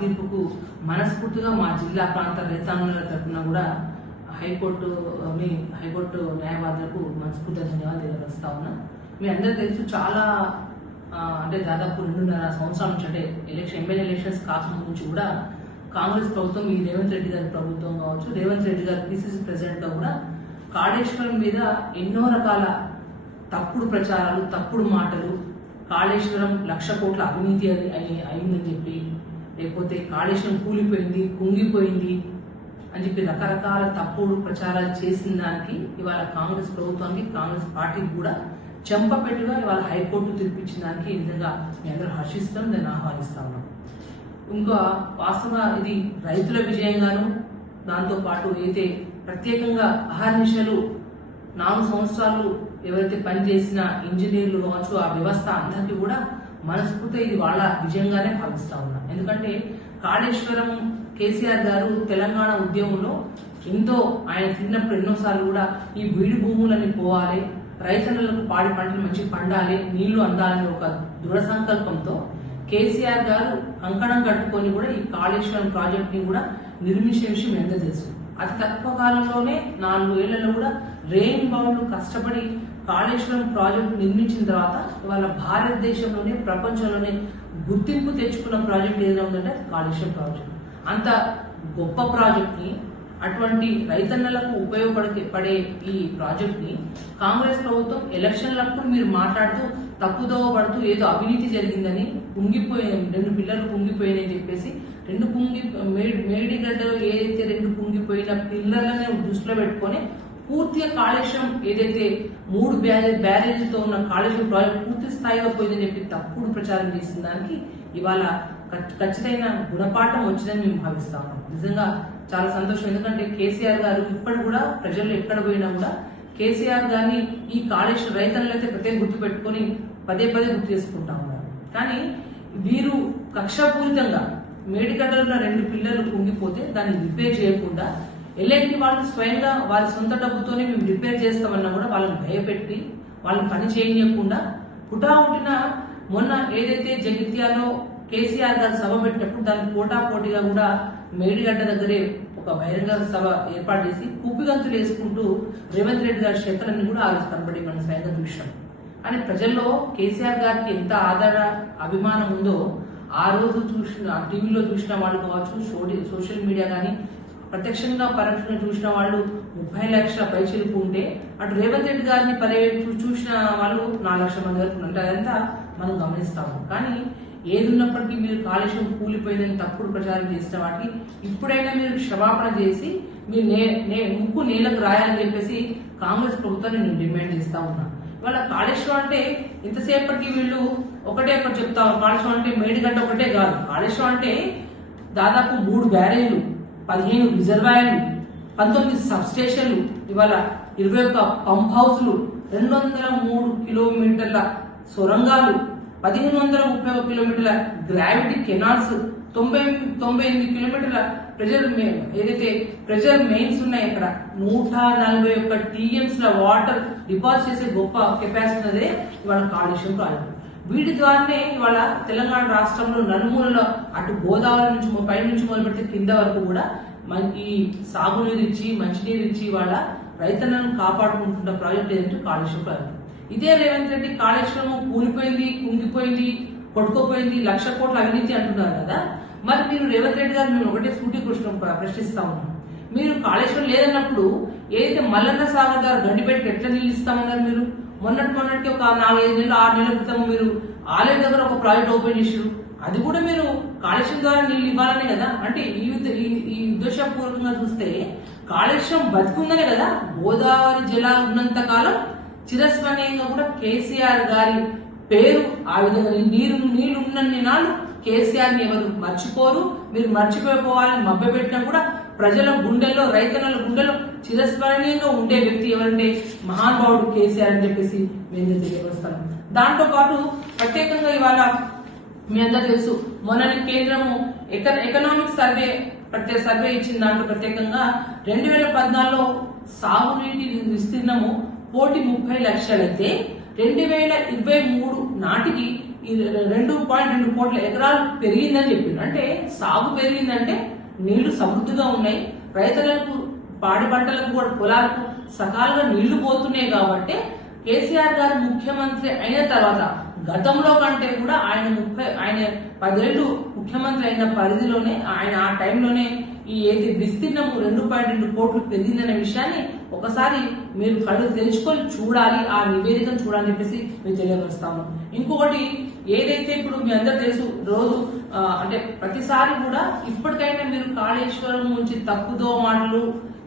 తీర్పుకు మనస్ఫూర్తిగా మా జిల్లా ప్రాంత రైతాంగుల తరఫున కూడా హైకోర్టు న్యాయవాదులకు మనస్ఫూర్తిగా ధన్యవాదాలు తెలియజేస్తా ఉన్నా. మీ అందరూ తెలుసు, చాలా అంటే దాదాపు 2.5 సంవత్సరాల నుంచి, అంటే ఎమ్మెల్యే ఎలక్షన్స్ కాకముందు నుంచి కూడా కాంగ్రెస్ ప్రభుత్వం, ఈ రేవంత్ రెడ్డి గారి ప్రభుత్వం కావచ్చు, రేవంత్ రెడ్డి గారు పిసిసి ప్రెసిడెంట్ గా కూడా కాళేశ్వరం మీద ఎన్నో రకాల తప్పుడు ప్రచారాలు, తప్పుడు మాటలు, కాళేశ్వరం 1,00,000 కోట్ల అవినీతి అయిందని చెప్పి, లేకపోతే కాళేశ్వరం కూలిపోయింది, కుంగిపోయింది అని చెప్పి రకరకాల తప్పుడు ప్రచారాలు చేసిన దానికి ఇవాళ కాంగ్రెస్ ప్రభుత్వానికి, కాంగ్రెస్ పార్టీకి కూడా చెంపపెట్టుగా ఇవాళ హైకోర్టు తీర్పిచ్చిన దానికి నిజంగా మీ అందరూ హర్షిస్తాం, దాన్ని ఆహ్వానిస్తా ఉన్నాం. ఇంకా వాస్తవంగా ఇది రైతుల విజయంగాను, దాంతోపాటు అయితే ప్రత్యేకంగా అహర్నిశలు 4 సంవత్సరాలు ఎవరైతే పనిచేసిన ఇంజనీర్లు కావచ్చు, ఆ వ్యవస్థ అందరికీ కూడా మనస్ఫూర్తిగా ఇది వాళ్ళ విజయంగానే భావిస్తా ఉన్నా. ఎందుకంటే కాళేశ్వరం కేసీఆర్ గారు తెలంగాణ ఉద్యమంలో ఎంతో ఆయన తిన్నప్పుడు ఎన్నోసార్లు కూడా ఈ బీడు భూములని పోవాలి, రైతన్నలకు పాడి పంటలు మంచి పండాలి, నీళ్లు అందాలని ఒక దృఢ సంకల్పంతో కేసీఆర్ గారు కంకణం కట్టుకొని కూడా ఈ కాళేశ్వరం ప్రాజెక్ట్ ని కూడా నిర్మించే విషయం ఎంత తెలుసు. అతి తక్కువ కాలంలోనే 4 ఏళ్లలో కూడా రెయిన్ బౌండ్ కష్టపడి కాళేశ్వరం ప్రాజెక్టు నిర్మించిన తర్వాత ఇవాళ భారతదేశంలోనే, ప్రపంచంలోనే గుర్తింపు తెచ్చుకున్న ప్రాజెక్ట్ ఏదైనా ఉందంటే కాళేశ్వరం ప్రాజెక్ట్. అంత గొప్ప ప్రాజెక్ట్ ని, అటువంటి రైతన్నలకు ఉపయోగపడే ఈ ప్రాజెక్ట్ ని కాంగ్రెస్ ప్రభుత్వం ఎలక్షన్లప్పుడు మీరు మాట్లాడుతూ తప్పుదోవ పడుతూ ఏదో అవినీతి జరిగిందని, కుంగిపోయిన 2 పిల్లలు కుంగిపోయినాయని చెప్పేసి, మేడిగడ్డలో ఏదైతే 2 కుంగిపోయిన పిల్లర్లనే దృష్టిలో పెట్టుకొని పూర్తిగా కాళేశ్వరం ఏదైతే 3 బ్యారేజీలతో ఉన్న కాళేశ్వరం ప్రాజెక్ట్ పూర్తి స్థాయిగా పోయిందని చెప్పి తప్పుడు ప్రచారం చేసిన దానికి ఇవాళ ఖచ్చితమైన గుణపాఠం వచ్చిందని మేము భావిస్తాము. నిజంగా చాలా సంతోషం. ఎందుకంటే కేసీఆర్ గారు ఇప్పటి కూడా ప్రజలు ఎక్కడ పోయినా కూడా కేసీఆర్ గారిని ఈ కాళేశ్వరం రైతన్నలు అయితే ప్రత్యేక గుర్తు పెట్టుకుని పదే గుర్తు చేసుకుంటా ఉన్నారు. కానీ వీరు కక్షపూరితంగా మేడిగడ్డలో 2 పిల్లలు కుంగిపోతే దాన్ని రిపేర్ చేయకుండా ఎల్ఐటి వాళ్ళు స్వయంగా వారి సొంత డబ్బుతోనే మేము రిపేర్ చేస్తామన్నా కూడా వాళ్ళని భయపెట్టి వాళ్ళని పని చేయకుండా పుటాపుటిన మొన్న ఏదైతే జగిత్యాలో కేసీఆర్ గారు సభ పెట్టినప్పుడు దాన్ని పోటాపోటీగా కూడా మేడిగడ్డ దగ్గరే ఒక బహిరంగ సభ ఏర్పాటు చేసి కుప్పిగంతులు వేసుకుంటూ రేవంత్ రెడ్డి గారి శక్తులన్నీ కూడా ఆ రోజు కనబడి మనం స్వయంగా చూసాం. అని ప్రజల్లో కేసీఆర్ గారికి ఎంత ఆదర అభిమానం ఉందో ఆ రోజు చూసిన, టీవీలో చూసిన వాళ్ళు కావచ్చు, సోషల్ మీడియా కానీ ప్రత్యక్షంగా పరోక్షంగా చూసిన వాళ్ళు 30 లక్షల పైచిలుపు ఉంటే, అటు రేవంత్ రెడ్డి గారిని చూసిన వాళ్ళు 4 లక్షల మంది వరకు ఉంటారు. అదంతా మనం గమనిస్తాము. కానీ ఏది ఉన్నప్పటికీ మీరు కాళేశ్వరం కూలిపోయిందని తప్పుడు ప్రచారం చేసిన వాటికి ఇప్పుడైనా మీరు క్షమాపణ చేసి మీరు ముక్కు నేలకు రాయాలని చెప్పేసి కాంగ్రెస్ ప్రభుత్వాన్ని నేను డిమాండ్ చేస్తా ఉన్నా. ఇవాళ కాళేశ్వరం అంటే ఇంతసేపటికి వీళ్ళు ఒకటే చెప్తారు, కాళేశ్వరం అంటే మేడిగడ్డ ఒకటే కాదు. కాళేశ్వరం అంటే దాదాపు 3 బ్యారేజ్లు, 15 రిజర్వాయర్లు, 19 సబ్ స్టేషన్లు, ఇవాళ 21 పంప్ హౌస్లు, 203 కిలోమీటర్ల సొరంగాలు, 1531 కిలోమీటర్ల గ్రావిటీ కెనాల్స్, 98 కిలోమీటర్ల ప్రెజర్ మెయిన్స్ ఉన్నాయి. అక్కడ 141 టీఎంస్ వాటర్ డిపాజిట్ చేసే గొప్ప కెపాసిటీ అదే ఇవాళ కాళేశ్వరం ప్రాజెక్టు. వీటి ద్వారానే ఇవాళ తెలంగాణ రాష్ట్రంలో నలుమూలలో అటు గోదావరి నుంచి పై నుంచి మొదలు పెడితే కింద వరకు కూడా మనకి సాగునీరు ఇచ్చి, మంచినీరు ఇచ్చి వాళ్ళ రైతన్నలను కాపాడుకుంటున్న ప్రాజెక్ట్ ఏదంటే కాళేశ్వరం ప్రాజెక్టు. ఇదే రేవంత్ రెడ్డి కాళేశ్వరం కూలిపోయింది, కుంగిపోయింది, కొట్టుకోపోయింది, 1,00,000 కోట్ల అవినీతి అంటున్నారు కదా. మరి మీరు రేవంత్ రెడ్డి గారు మేము ఒకటే సూటి ప్రశ్నిస్తా ఉన్నాం. మీరు కాళేశ్వరం లేదన్నప్పుడు ఏదైతే మల్లన్న సాగర్ గారు గండిపేటకి ఎట్లా నీళ్ళు ఇస్తామన్నారు? మీరు మొన్నటికి ఒక 4-5 నెలలు 6 నెలల క్రితం మీరు ఆలయం దగ్గర ఒక ప్రాజెక్ట్ ఓపెన్ చేసారు. అది కూడా మీరు కాళేశ్వరం ద్వారా నీళ్లు ఇవ్వాలనే కదా. అంటే ఈ ఉద్దేశపూర్వకంగా చూస్తే కాళేశ్వరం బతికుందనే కదా. గోదావరి జలాలు ఉన్నంత కాలం చిరస్మరణీయంగా కూడా కేసీఆర్ గారి పేరు ఆ విధంగా నీళ్లు ఉన్నన్ని నాళ్ళు కేసీఆర్ ని ఎవరు మర్చిపోరు. మీరు మర్చిపోవాలని మభ్యపెట్టినా కూడా ప్రజల గుండెల్లో, రైతన్నల గుండెల్లో చిరస్మరణీయంగా ఉండే వ్యక్తి ఎవరంటే మహానుభావుడు కేసీఆర్ అని చెప్పేసి మేము తెలియపరుస్తాను. దాంతో పాటు ప్రత్యేకంగా ఇవాళ మీ అందరూ తెలుసు, మొన్న కేంద్రము ఎకనామిక్ సర్వే ఇచ్చిన దాంట్లో ప్రత్యేకంగా 2014లో సాగునీటి విస్తీర్ణము 1,30,00,000 అయితే 2023 నాటికి ఈ 2.2 కోట్ల ఎకరాలు పెరిగిందని చెప్పిండు. అంటే సాగు పెరిగిందంటే నీళ్లు సమృద్ధిగా ఉన్నాయి, రైతులకు పాడి పంటలకు కూడా పొలాలకు సకాలంగా నీళ్లు పోతున్నాయి. కాబట్టి కేసీఆర్ గారు ముఖ్యమంత్రి అయిన తర్వాత గతంలో కంటే కూడా ఆయన 10 ఏళ్ళు ముఖ్యమంత్రి అయిన పరిధిలోనే ఆయన ఆ టైంలోనే ఈ ఏది విస్తీర్ణము 2.2 కోట్లు పెరిగిందనే విషయాన్ని ఒకసారి మీరు కళ్ళు తెరుచుకొని చూడాలి, ఆ నివేదికను చూడాలని చెప్పేసి మీరు తెలియపరుస్తాము. ఇంకొకటి ఏదైతే ఇప్పుడు మీ అందరూ తెలుసు రోజు అంటే ప్రతిసారి కూడా ఇప్పటికైనా మీరు కాళేశ్వరం నుంచి తప్పుదో మాటలు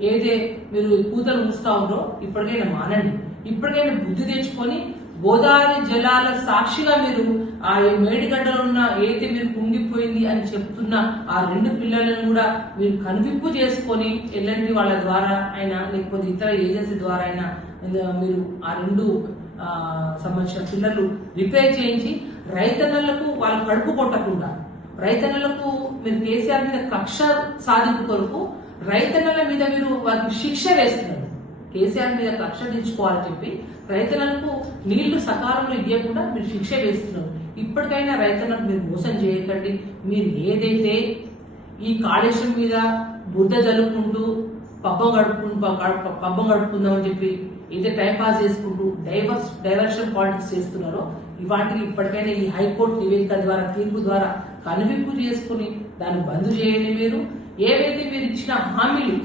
ఏదైతే మీరు కూతలు మూస్తా ఉందో ఇప్పటికైనా మానండి. ఇప్పటికైనా బుద్ధి తెచ్చుకొని గోదావరి జలాల సాక్షిగా మీరు ఆ మేడిగడ్డలో ఉన్న ఏదైతే మీరు కుంగిపోయింది అని చెప్తున్న ఆ 2 పిల్లలను కూడా మీరు కనువిప్పు చేసుకొని ఎల్లంటి వాళ్ళ ద్వారా అయినా లేకపోతే ఇతర ఏజెన్సీ ద్వారా అయినా మీరు ఆ 2 సంబంధించిన పిల్లలు రిపేర్ చేయించి రైతన్నలకు వాళ్ళు కడుపు కొట్టకుండా రైతన్నలకు మీరు కేసీఆర్ మీద కక్ష సాధింపు కొరకు రైతన్నల మీద మీరు వారికి శిక్ష వేస్తున్నారు. కేసీఆర్ మీద కక్ష తీర్చుకోవాలని చెప్పి రైతన్నలకు నీళ్లు సకాలంలో ఇవ్వకుండా మీరు శిక్ష వేస్తున్నారు. ఇప్పటికైనా రైతన్నకు మీరు మోసం చేయకండి. మీరు ఏదైతే ఈ కాళేశ్వరం మీద బుద్ధ జలుపుకుంటూ పబ్బం గడుపుకుందామని చెప్పి ఏదైతే టైం పాస్ చేసుకుంటూ డైవర్షన్ పాలిటిక్స్ చేస్తున్నారో వాటిని ఇప్పటికైనా ఈ హైకోర్టు నివేదిక ద్వారా తీర్పు ద్వారా కనువిప్పు చేసుకుని దాన్ని బంద్ చేయండి. మీరు ఏవైతే మీరు ఇచ్చిన హామీలు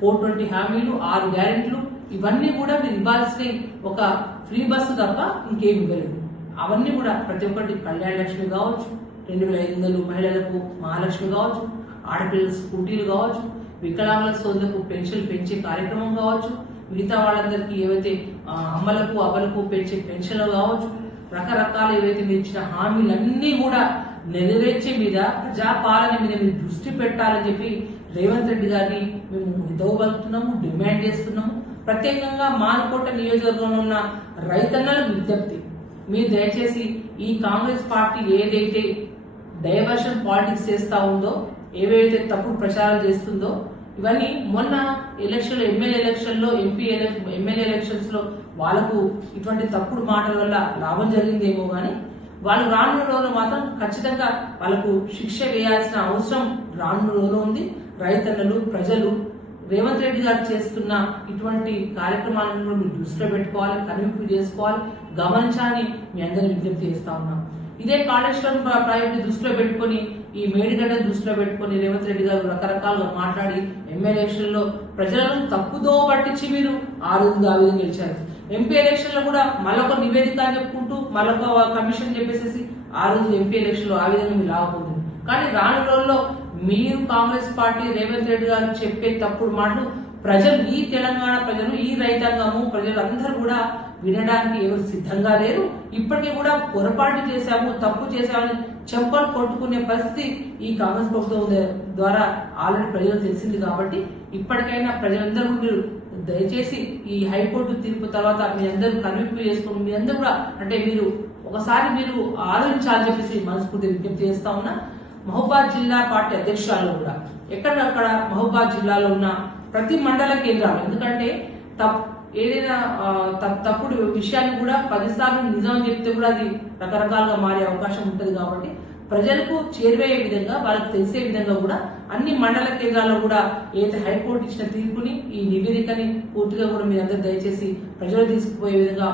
420 హామీలు 6 గ్యారెంటీలు ఇవన్నీ కూడా మీరు ఇవ్వాల్సిన ఒక ఫ్రీ బస్సు తప్ప ఇంకేమి ఇవ్వలేదు. అవన్నీ కూడా ప్రతి ఒక్కటి కళ్యాణ లక్ష్మి కావచ్చు, 2500 మహిళలకు మహాలక్ష్మి కావచ్చు, ఆడపిల్లల స్కూటీలు కావచ్చు, వికలాంగుల సోదరులకు పెన్షన్ పెంచే కార్యక్రమం కావచ్చు, మిగతా వాళ్ళందరికీ ఏవైతే అమ్మలకు అవ్వలకు పెంచే పెన్షన్లు కావచ్చు, రకరకాల ఏవైతే మీరు ఇచ్చిన హామీలన్నీ కూడా నెరవేర్చే మీద ప్రజాపాలన మీద మీరు దృష్టి పెట్టాలని చెప్పి రేవంత్ రెడ్డి గారిని మేము హితవుపలుకుతున్నాము, డిమాండ్ చేస్తున్నాము. ప్రత్యేకంగా మానుకోట నియోజకవర్గంలో ఉన్న రైతన్నలకు విజ్ఞప్తి, మీరు దయచేసి ఈ కాంగ్రెస్ పార్టీ ఏదైతే డైవర్షన్ పాలిటిక్స్ చేస్తా ఉందో, ఏవైతే తప్పుడు ప్రచారం చేస్తుందో ఇవన్నీ మొన్న ఎలక్షన్ ఎమ్మెల్యే ఎలక్షన్ లో ఎమ్మెల్యే ఎలక్షన్స్ లో వాళ్ళకు ఇటువంటి తప్పుడు మాటల వల్ల లాభం జరిగిందేమో కానీ వాళ్ళు రానున్న రోజుల్లో మాత్రం ఖచ్చితంగా వాళ్ళకు శిక్ష వేయాల్సిన అవసరం రానున్న రోజులో ఉంది. రైతన్నలు ప్రజలు రేవంత్ రెడ్డి గారు చేస్తున్న ఇటువంటి కార్యక్రమాలను కూడా మీరు దృష్టిలో పెట్టుకోవాలి, కనువిప్పు చేసుకోవాలి, గమనించాలని మీ అందరినీ విజ్ఞప్తి చేస్తా ఉన్నాం. ఇదే కాళేశ్వరం ప్రాజెక్టు దృష్టిలో పెట్టుకుని ఈ మేడిగడ్డ దృష్టిలో పెట్టుకుని రేవంత్ రెడ్డి గారు రకరకాలుగా మాట్లాడి ఎమ్మెల్యే ఎలక్షన్ లో ప్రజలను తప్పుదో పట్టించి మీరు ఆ విధంగా గెలిచారు. ఎంపీ ఎలక్షన్ లో కూడా మళ్ళొక నివేదిక అని చెప్పుకుంటూ మళ్ళొక కమిషన్ చెప్పేసి ఆ రోజు ఎంపీ ఎలక్షన్ లో ఆ విధంగా మీరు లాభపోతుంది. కానీ రాను రోజుల్లో మీరు కాంగ్రెస్ పార్టీ రేవంత్ రెడ్డి గారు చెప్పే తప్పుడు మాటలు ప్రజలు, ఈ తెలంగాణ ప్రజలు, ఈ రైతాంగము ప్రజలు అందరూ కూడా వినడానికి ఎవరు సిద్ధంగా లేరు. ఇప్పటికీ కూడా పొరపాటు చేశాము, తప్పు చేశామని చెంపలు కొట్టుకునే పరిస్థితి ఈ కాంగ్రెస్ ప్రభుత్వం ద్వారా ఆల్రెడీ ప్రజలకు తెలిసింది. కాబట్టి ఇప్పటికైనా ప్రజలందరూ మీరు దయచేసి ఈ హైకోర్టు తీర్పు తర్వాత మీ అందరూ కనువిప్పు చేసుకుని మీ అందరూ కూడా అంటే మీరు ఒకసారి మీరు ఆలోచించాలని చెప్పేసి మనస్ఫూర్తి విజ్ఞప్తి చేస్తా ఉన్నా. మహబూబాద్ జిల్లా పార్టీ అధ్యక్షురాలు కూడా ఎక్కడక్కడ మహబూబాద్ జిల్లాలో ఉన్న ప్రతి మండల కేంద్రాలు, ఎందుకంటే ఏదైనా తప్పుడు విషయాన్ని కూడా 10 సార్లు నిజం చెప్తే కూడా అది రకరకాలుగా మారే అవకాశం ఉంటుంది. కాబట్టి ప్రజలకు చేరువయ్యే విధంగా వాళ్ళకి తెలిసే విధంగా కూడా అన్ని మండల కేంద్రాల్లో కూడా ఏదైతే హైకోర్టు ఇచ్చిన తీర్పుని ఈ నివేదికని పూర్తిగా కూడా మీరందరూ దయచేసి ప్రజలు తీసుకుపోయే విధంగా